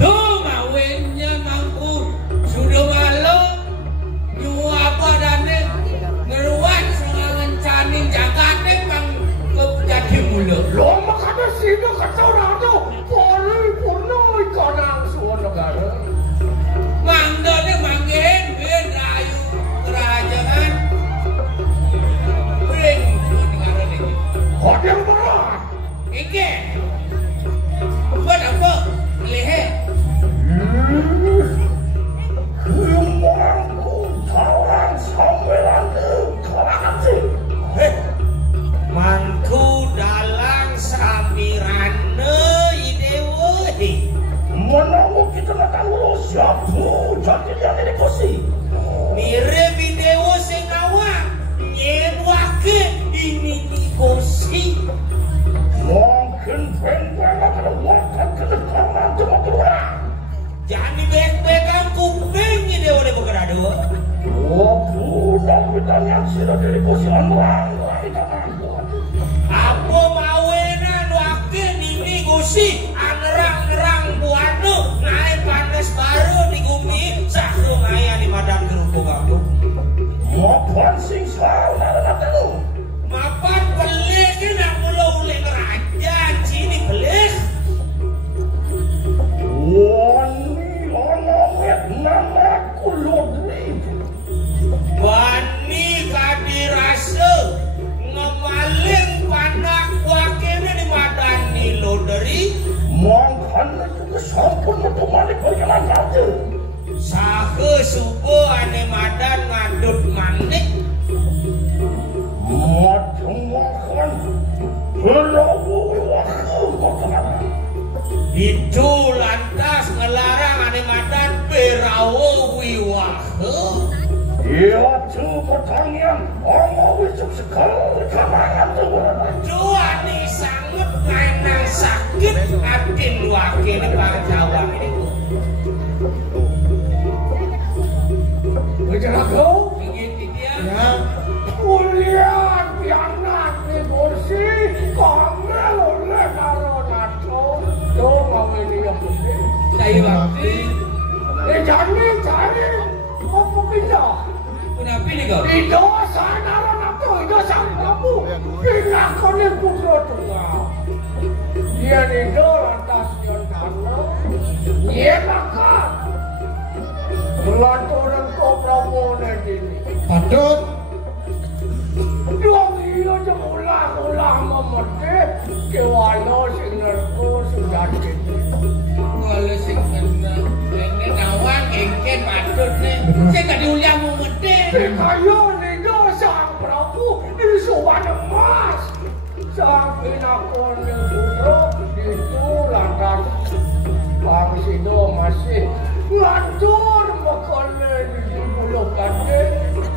Doma wenya dua. Oh, budak yang sudah dari posisi orang. Apa mawenan wakil ini gusi angerang-ngerang buanu naik panas baru di bumi sahung ayah di madan kerupuk aku. Mapan sing salah lu. Mapan belis ni nak mula uleng kerajaan sini belis. Wani orang nama kulodri. Wani kadirasa ngemaling panak wakilnya di madani loderi. Mangkan juga sampun menemani perjalanan raja. Sahe subuh ane madan ngadut manik. Macam-macam berawu wakil. Itu lantas ngelarang ane madan berawu wiwahe. Ia tu pertanian orang wisip sekali karangan tu. Ane sangat mainan sakit adin wakil ni para Jawa ini. Berjalan kau? Begitu dia. Ya. Kuliah anak negosiasi kamera oleh Naruto. Tu kami yang penting. Saya waktu. Cari. Apa pindah? Kenapa ni kau? Itu sana Naruto. Itu sana kamu. Pindah kau ni putra tunggal. Dia itu lantas yang karena. Dia makan. Pelanturan kau Prabowo ni. Patut. Dua iya je ulah memete ke walau singerku sudah kini. Kalau sing kena ini nawang engken patut ni. Saya tak diulang memete. Kayu ni sang Prabu di Subhan Emas. Sang pinakon yang putra itu lantas Bang Sido masih ngatur makanan di bulukan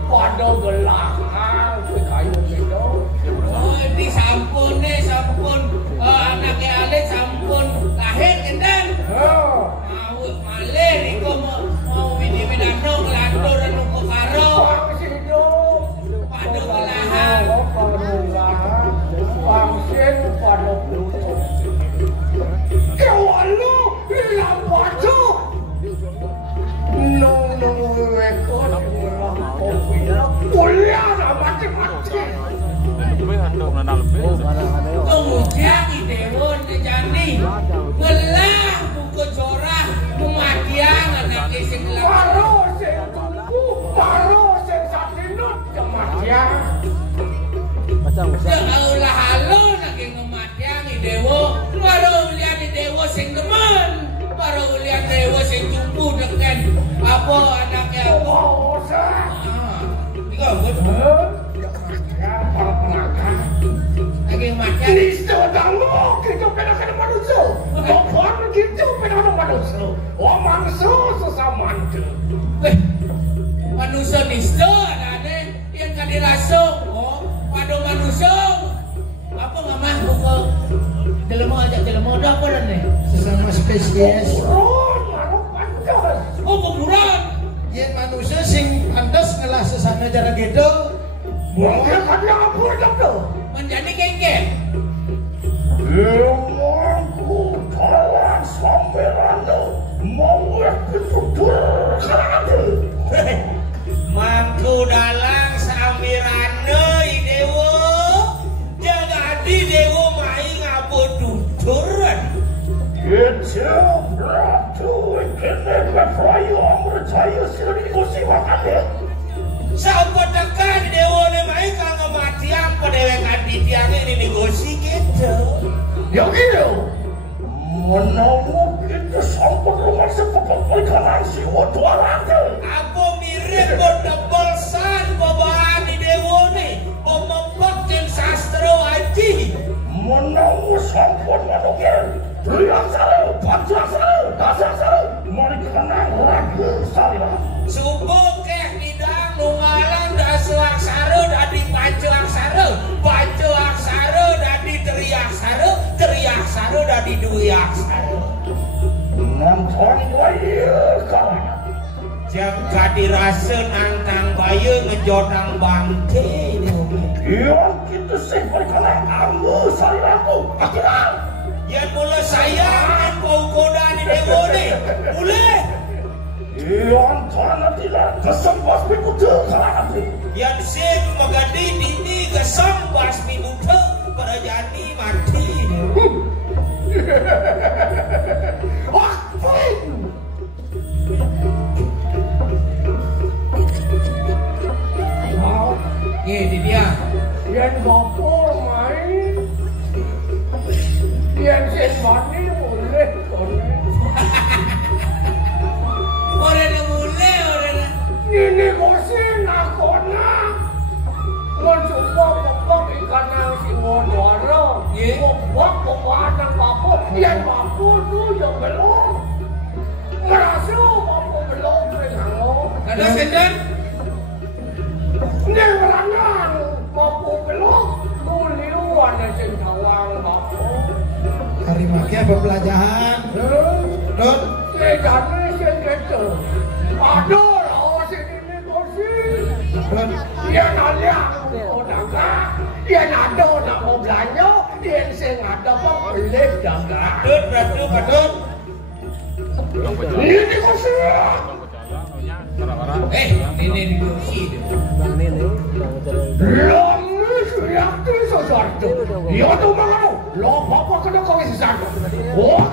pada belakang ke kayu itu. Oh, di sampun ni sampun. Anak ke alit sampun lahir kendang. Mau malih ni kau mau bini-binano ngelantur anu ke karo. Bang Sido Pada belahan. Bang Sin pada Pluto. Kewalu hilang baju. Nung ekor kuliah macam-macam. Kemudian di Dewan Jani belah buku corah kematian anak isi gelap. Baru saya tunggu, baru saya sakinut kematian. Seolah halo nak kematian di Dewa. Baru lihat di Dewa sing demen. Baru lihat Dewa sing jumpu dengan apa anaknya apa. Oh, saya. Tiga lagi kematian. Ini sedang kita penakan manusia. Bapak kita penakan manusia. Oh, manusia sesama itu. Weh, manusia nisto ada yang kan dirasuk. Oh, pada manusia. Apa ngamah buku? Jelema ajak jelema dah apa dah ni? Sesama spesies. Oh, kuburan. Yen manusia sing pantas ngelah sesama jarak gitu. Mungkin kan yang apa tu? Menjadi genggen. Ilmuku kawan samberano mau ketutur karangan. Mangku dalang samirane idewo. Jaga di dewo mai ngabo tuturan. Kita beratu kena berfrayo percaya sendiri kursi makan. Siapa tekan dewo ni mai kalau kematian pada kaditian ini negosi gitu. Ya gitu. Menamu kita sampai rumah sepakat perikanan siwa 200. Apa mirip berdebol san babaan di dewo ni. Memempak jen sastra haji. Menamu sampai manugir. Teriak saru, panjang saru, dasar saru. Mari kenang lagi salah. Subuh keh nidang nungalang dah suang saru dah di pacu aksara. Pacu aksara dah di teriak saru dah di dui aksara. Nonton bayi kawan. jaga dirasa nantang bayu ngejodang bangke yang kita sih berkala kamu saliraku akhirnya yang mula sayang kau koda di dewa ni boleh yang tanah tidak kesembas mikutu kalahati yang sen magadi dini kesambas minuta pada jani mati ini dia yang bapur main yang sen mani boleh orang mulai orang ini kursi nakona lo coba pokok ikan yang si wodoro pokok anak bapur yang bapur tuh yang belum merasa bapur belum dengan lo ada sedang ini berangan bapur belum muliu ada centawang bapur hari makia pembelajaran Dot jadi segitu aduh rawa sini kursi Dot dia naliang orang dia nado nak mau belanja dia sing ada apa boleh jaga Badut ini kursi ini di kursi Lalu sudah tu sesuatu. Dia tu mahu. Lo apa kena kau isi sana? Oh,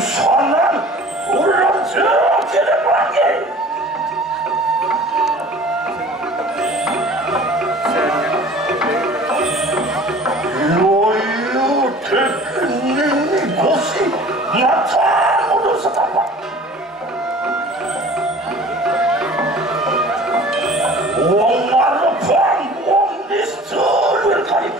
Sangat ulang tidak lagi. Loyo teknik kosi mata udah setapak. Wong marapang wong diseluruh kali.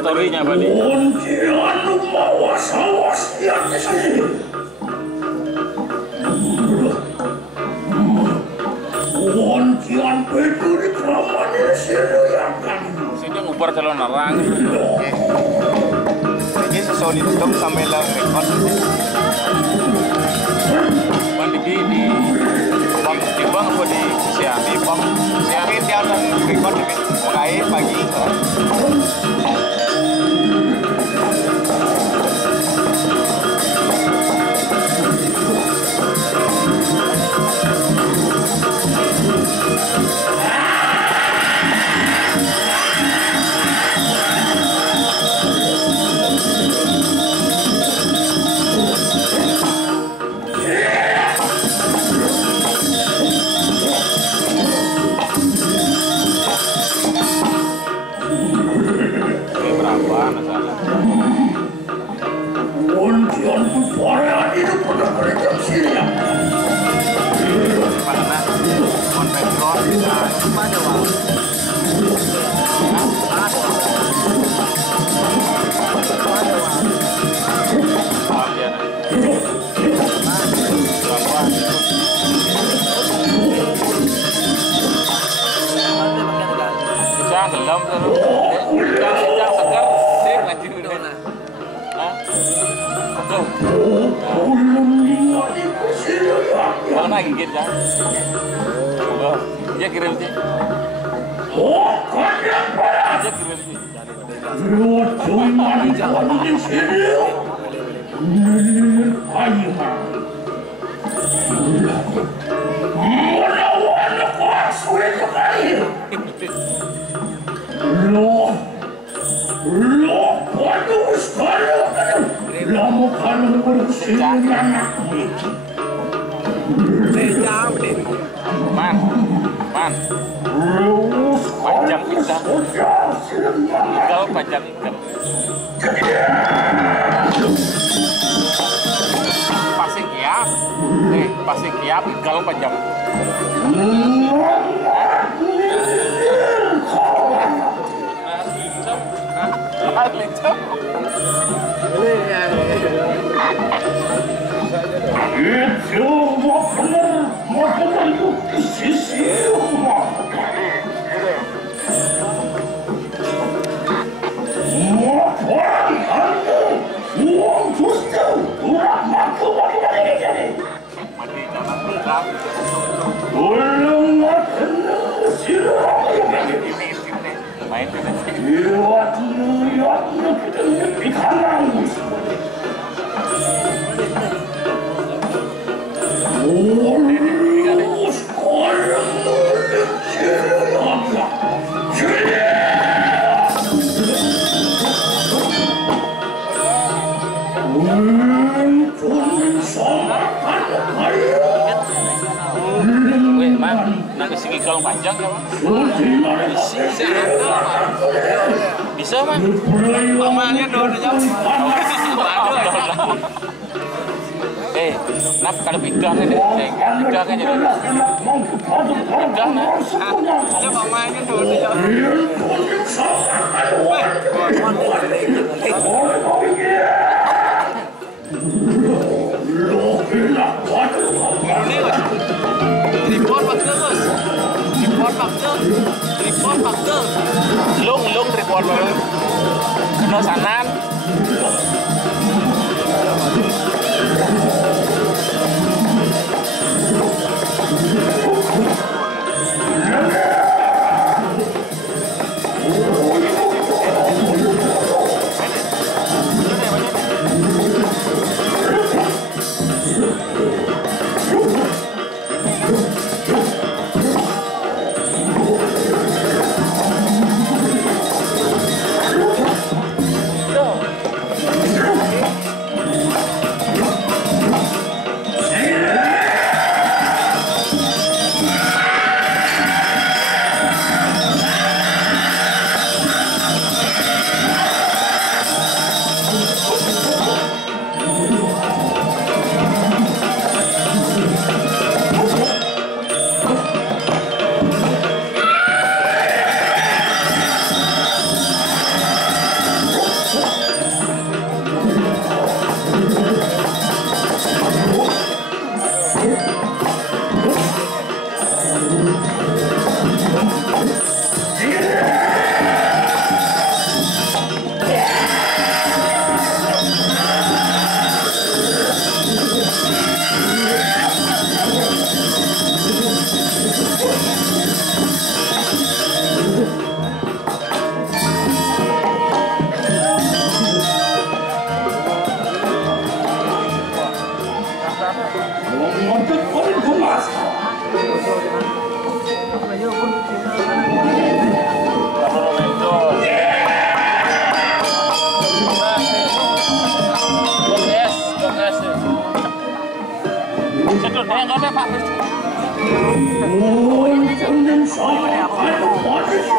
Story-nya Bali. Undian mawas-awas yang disini. Undian itu di keramannya sini yang kan. Sini ngubar calon narang. Ini sesolid dong sampai lah rekod. Bang di bang apa di Siami bang. Siami dia akan rekod mulai pagi. Undian bubaran itu pada kerja sini. Mana? Konventor dan mana wang? Dalam terus. Tuh. Kalau nak gigit kan? Oh, dia kirim sih. Dia kirim sih. Man, panjang kita, igal panjang igal. Pasing kiap, igal panjang. Nak segi kalau panjang ya bang? Bisa bang? Pamannya doang aja. Nak kalau ikan ini, ikan kan jadi ikan nah. Ini pamannya doang aja. Tripod bakal lung tripod baru kena sanan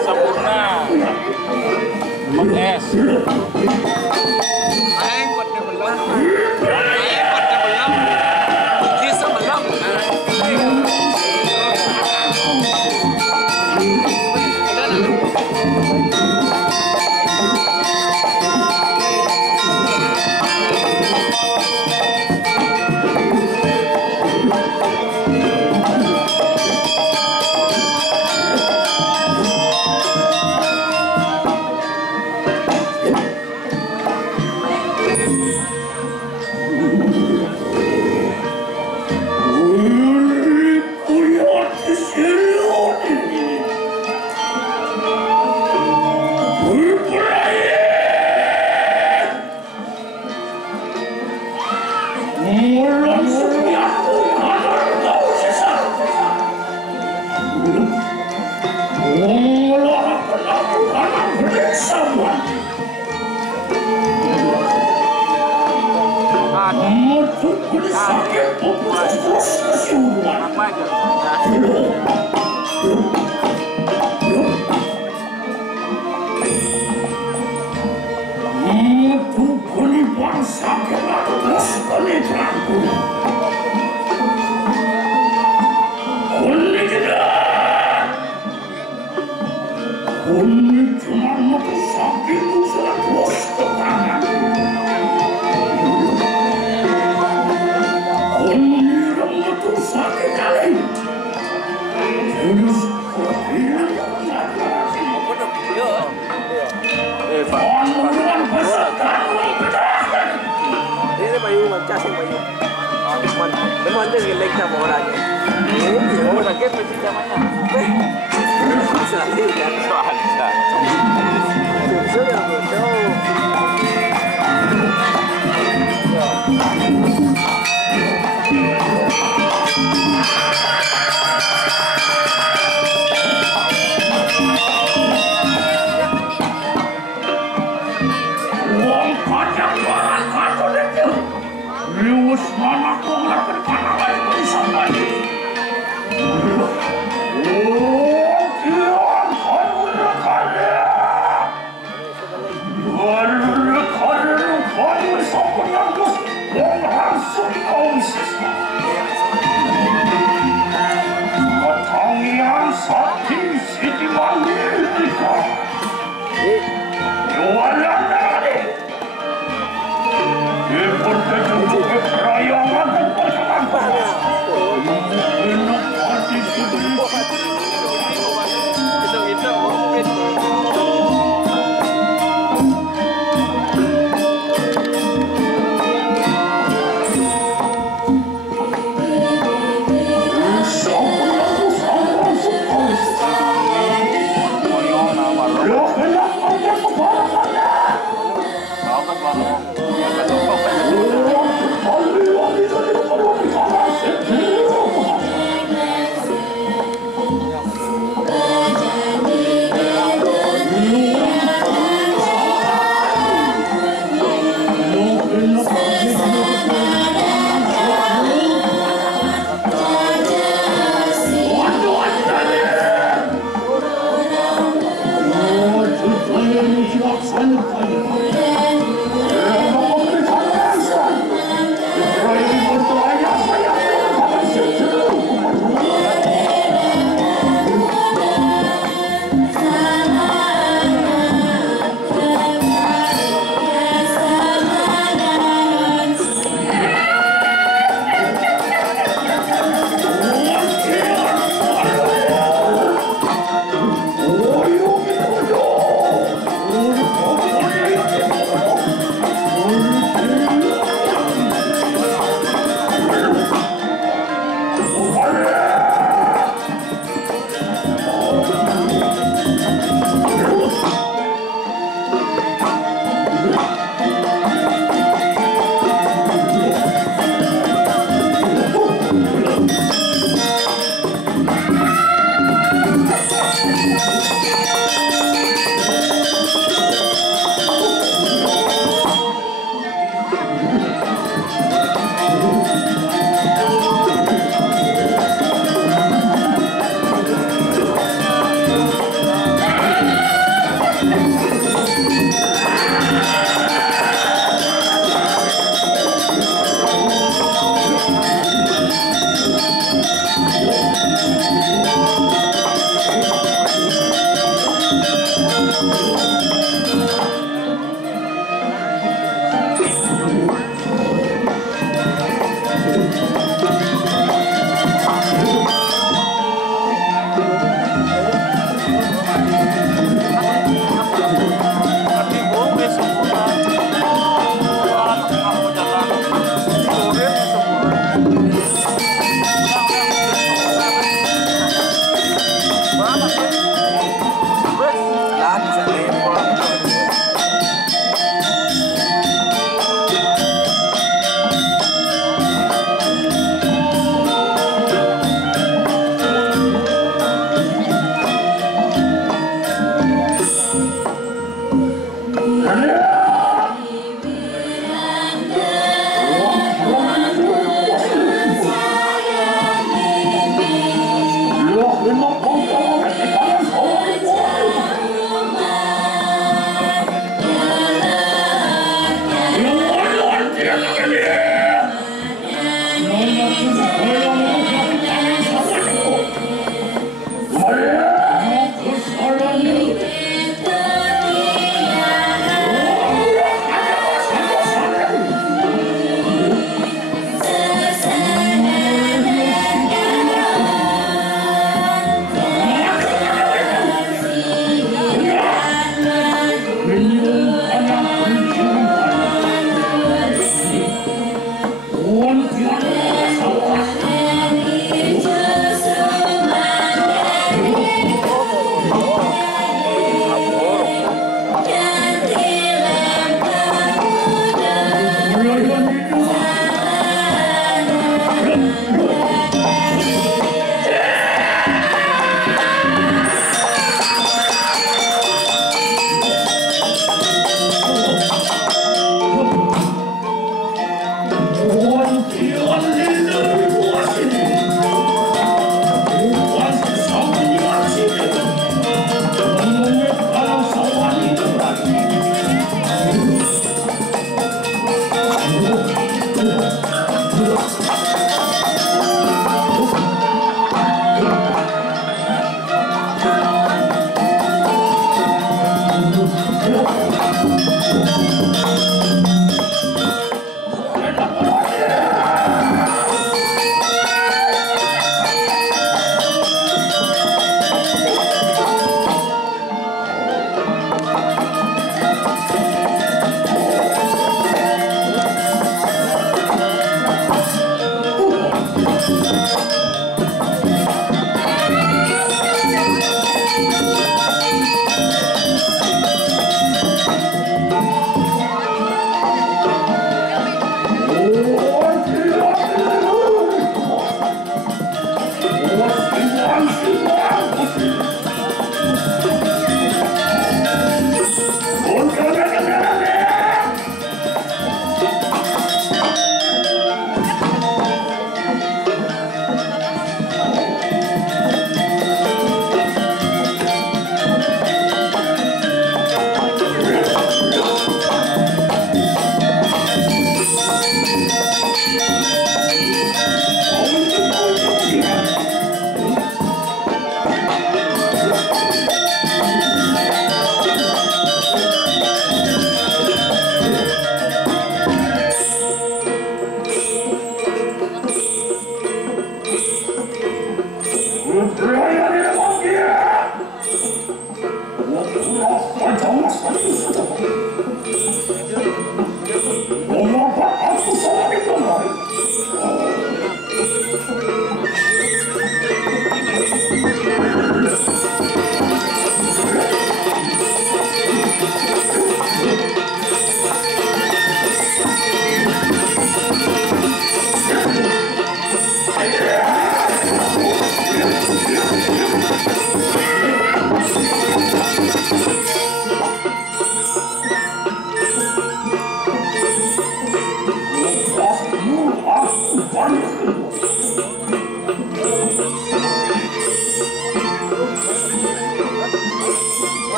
sempurna. Yes. Apa aja? Ini payu macam payu. Memang dia geleng sama orangnya. Oh, sakit macam namanya. Sakit kan? Sakit. Sudah betul.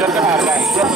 Kan harga hijau